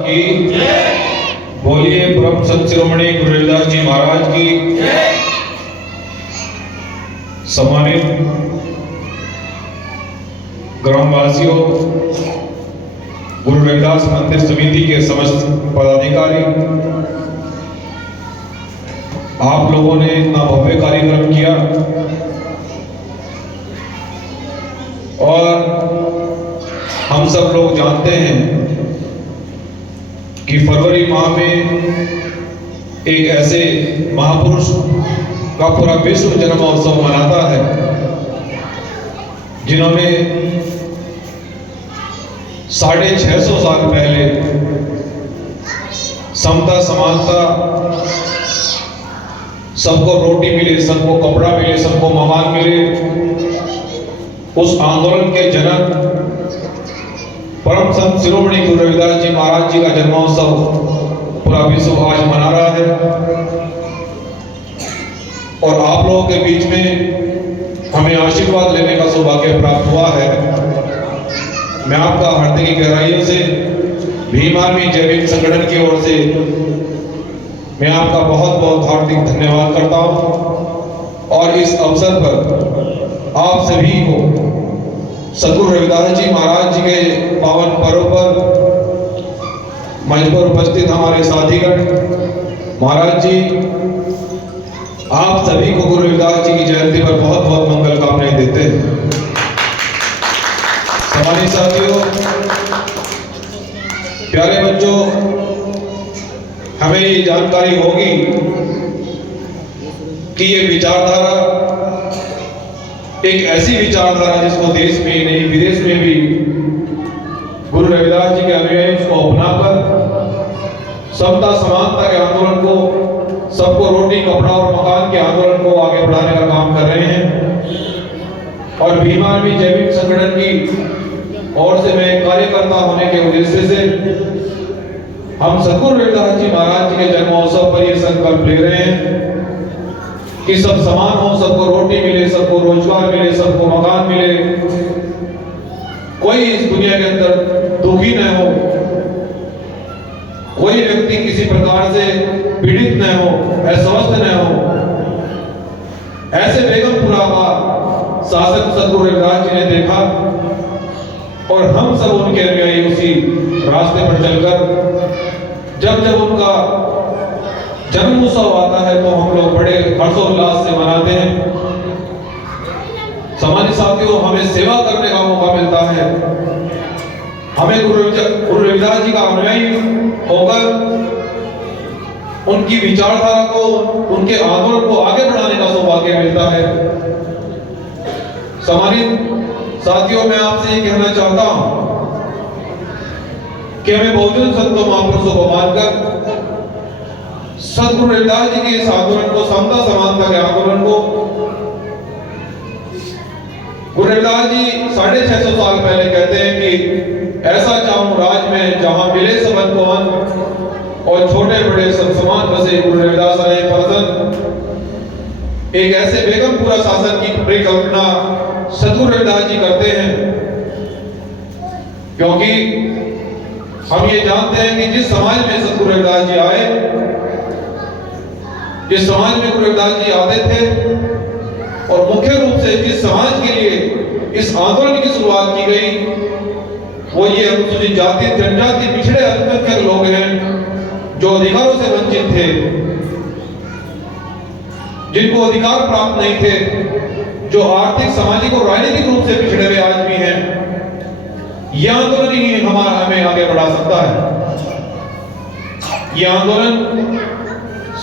की बोलिए। परम संत शिरोमणि गुरु रविदास जी महाराज की। सम्मानित ग्रामवासियों, गुरु रविदास मंदिर समिति के समस्त पदाधिकारी, आप लोगों ने इतना भव्य कार्यक्रम किया और हम सब लोग जानते हैं कि फरवरी माह में एक ऐसे महापुरुष का पूरा विश्व जन्म महोत्सव मनाता है जिन्होंने 650 साल पहले समता समानता, सबको रोटी मिले, सबको कपड़ा मिले, सबको मकान मिले, उस आंदोलन के जनक परम संत शिरोमणि गुरु रविदास जी महाराज जी का जन्मोत्सव पूरा विश्व आज मना रहा है। और आप लोगों के बीच में हमें आशीर्वाद लेने का सौभाग्य प्राप्त हुआ है। मैं आपका हृदय की गहराइयों से भीम आर्मी जैविक संगठन की ओर से मैं आपका बहुत बहुत हार्दिक धन्यवाद करता हूं। और इस अवसर पर आप सभी को सद्गुरु रविदास जी महाराज जी के पावन पर्व पर मंच पर उपस्थित हमारे साथीगण, महाराज जी, आप सभी को गुरु रविदास जी की जयंती पर बहुत बहुत मंगल कामनाएं देते हैं। हमारे साथियों, प्यारे बच्चों, हमें ये जानकारी होगी कि ये विचारधारा एक ऐसी विचारधारा जिसको देश में नहीं विदेश में भी गुरु रविदास जी के अनुयायी उसको अपनाकर समता समानता के आंदोलन को, सबको रोटी कपड़ा और मकान के आंदोलन को आगे बढ़ाने का काम कर रहे हैं। और भीम आर्मी जैविक संगठन की ओर से मैं कार्यकर्ता होने के उद्देश्य से हम सद्गुरु रविदास जी महाराज जी के जन्मोत्सव पर यह संकल्प ले रहे हैं कि सब समान हो, सबको रोटी मिले, सबको रोजगार मिले, सबको मकान मिले, कोई इस दुनिया के अंदर दुखी न हो, कोई व्यक्ति किसी प्रकार से पीड़ित न हो, अस्वस्थ न हो। ऐसे बेगमपुरा का शासक सद्गुरु रविदास जी ने देखा और हम सब उनके अनुयायी उसी रास्ते पर चलकर जब जब उनका जन्म उत्सव आता है तो हम लोग बड़े हर्षोल्लास से मनाते हैं। समाज साथियों, हमें सेवा करने का मौका मिलता है। हमें गुरु रविदास जी का अनुयायी होकर उनकी विचारधारा को, उनके आंदोलन को आगे बढ़ाने का सौभाग्य मिलता है। सम्मानित साथियों, मैं आपसे ये कहना चाहता हूं कि हमें बहुजन संतों महापुरुषों को मानकर सद्गुरु रविदास जी के इस आंदोलन को, समता समानता के आंदोलन को, गुरु रविदास जी 650 साल पहले कहते हैं कि ऐसा चाहूं राज में जहां मिले सबन को अन्न और छोटे बड़े सब समान बसे। गुरु रविदास आए परसन एक ऐसे बेगमपुरा शासन की परिकल्पना सद्गुरु रविदास जी करते हैं, क्योंकि हम ये जानते हैं कि जिस समाज में सद्गुरु रविदास जी आए, जिस समाज में गुरु रविदास जी आते थे और मुख्य रूप से जिस समाज के लिए इस आंदोलन की शुरुआत की गई, वो ये अनुसूचित जाति, जनजाति, पिछड़े अल्पसंख्यक लोग हैं जो अधिकारों से वंचित थे, जिनको अधिकार प्राप्त नहीं थे, जो आर्थिक, सामाजिक और राजनीतिक रूप से पिछड़े हुए आज भी हैं। यह आंदोलन ही हमें आगे बढ़ा सकता है। यह आंदोलन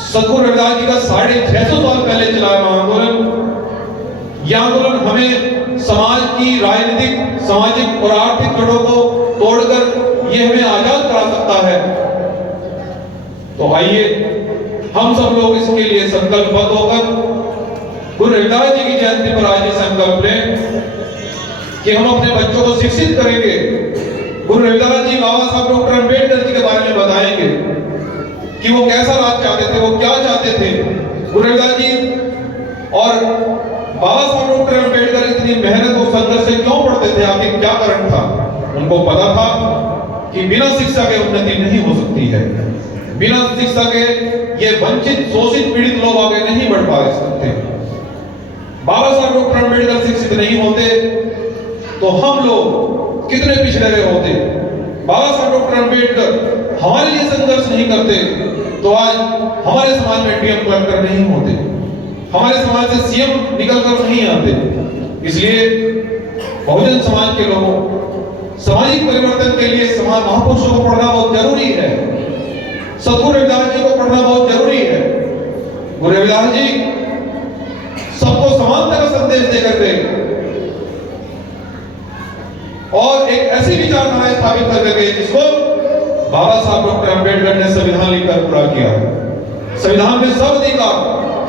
सद्गुरु रविदास जी का 650 साल पहले चलाया हुआ आंदोलन, यह आंदोलन हमें समाज की राजनीतिक, सामाजिक और आर्थिक जड़ों को तोड़कर यह हमें आजाद करा सकता है। तो आइए हम सब लोग इसके लिए संकल्पबद्ध होकर गुरु रविदास जी की जयंती पर आज ये संकल्प लें कि हम अपने बच्चों को शिक्षित करेंगे। गुरु रविदास जी बाबा साहब डॉक्टर अम्बेडकर जी के बारे में बताएंगे कि वो कैसा राज चाहते थे, वो क्या चाहते थे। गुरु रविदास जी और बाबा साहब डॉक्टर अम्बेडकर इतनी मेहनत और संघर्ष से क्यों पढ़ते थे, आखिर क्या कारण था। उनको पता था कि बिना शिक्षा के उन्नति नहीं हो सकती है। बिना शिक्षा के ये वंचित, शोषित, पीड़ित लोग आगे नहीं बढ़ पा सकते। बाबा साहब डॉक्टर अम्बेडकर शिक्षित नहीं होते तो हम लोग कितने पिछड़े हुए होते। बाबा साहब डॉक्टर अम्बेडकर हमारे लिए संघर्ष नहीं करते तो आज हमारे समाज में डीएम कलेक्टर नहीं होते, हमारे समाज से सीएम निकलकर नहीं आते। इसलिए बहुजन समाज के लोगों, सामाजिक परिवर्तन के लिए समाज महापुरुषों को पढ़ना बहुत जरूरी है। सतगुरु रविदास जी को पढ़ना बहुत जरूरी है। गुरु रविदास जी सबको समानता का संदेश देकर गए और एक ऐसी विचारधारा स्थापित कर गए जिसको बाबा साहब डॉक्टर अम्बेडकर ने संविधान लिखकर पूरा किया। संविधान में सब अधिकार,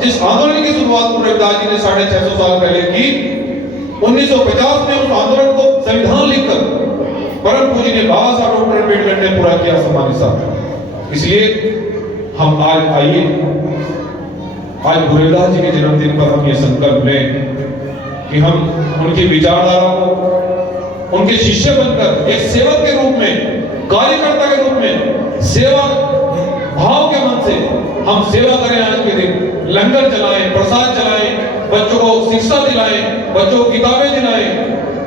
जिस आंदोलन की शुरुआत गुरु रविदास जी ने 650 साल पहले की, 1950 में उस आंदोलन को संविधान लिखकर परम पूज्य ने बाबा साहब डॉक्टर अम्बेडकर ने पूरा किया। सम्मानित साहब, इसलिए हम आज आइए, आज गुरु रविदास जी के जन्मदिन पर हम ये संकल्प लें कि हम उनकी विचारधारा को, उनके शिष्य बनकर एक सेवक के रूप में, कार्यकर्ता के रूप में, सेवा भाव के मन से हम सेवा करें। आज के दिन लंगर चलाएं, प्रसाद चलाएं, बच्चों को शिक्षा दिलाएं, बच्चों को किताबें दिलाएं,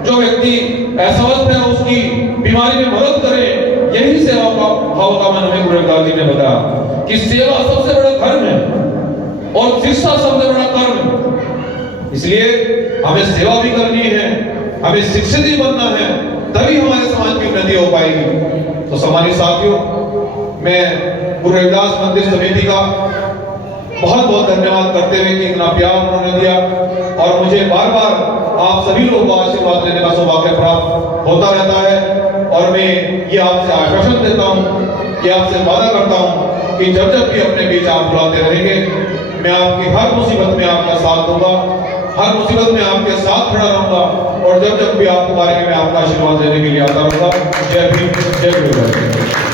जो व्यक्ति अस्वस्थ है उसकी बीमारी में मदद करें। यही सेवा का भाव का मन हमें गुरु रविदास जी ने बताया कि सेवा सबसे बड़ा धर्म है और शिक्षा सबसे बड़ा कर्म है। इसलिए हमें सेवा भी करनी है, हमें शिक्षित भी बनना है, तभी हमारे समाज की उन्नति हो पाएगी। तो सम्मानित साथियों, मैं गुरु रविदास मंदिर समिति का बहुत बहुत धन्यवाद करते हुए कि इतना प्यार उन्होंने दिया और मुझे बार बार आप सभी लोगों को आशीर्वाद लेने का सौभाग्य प्राप्त होता रहता है। और मैं ये आपसे आश्वासन देता हूँ, ये आपसे वादा करता हूँ कि जब जब भी अपने बीच आप बुलाते रहेंगे, मैं आपकी हर मुसीबत में आपका साथ दूंगा, हर मुसीबत में आपके साथ खड़ा रहूंगा और जब जब भी आप पुकारेंगे मैं आपका आशीर्वाद लेने के लिए आता रहूंगा। जय भीम, जय गुरु।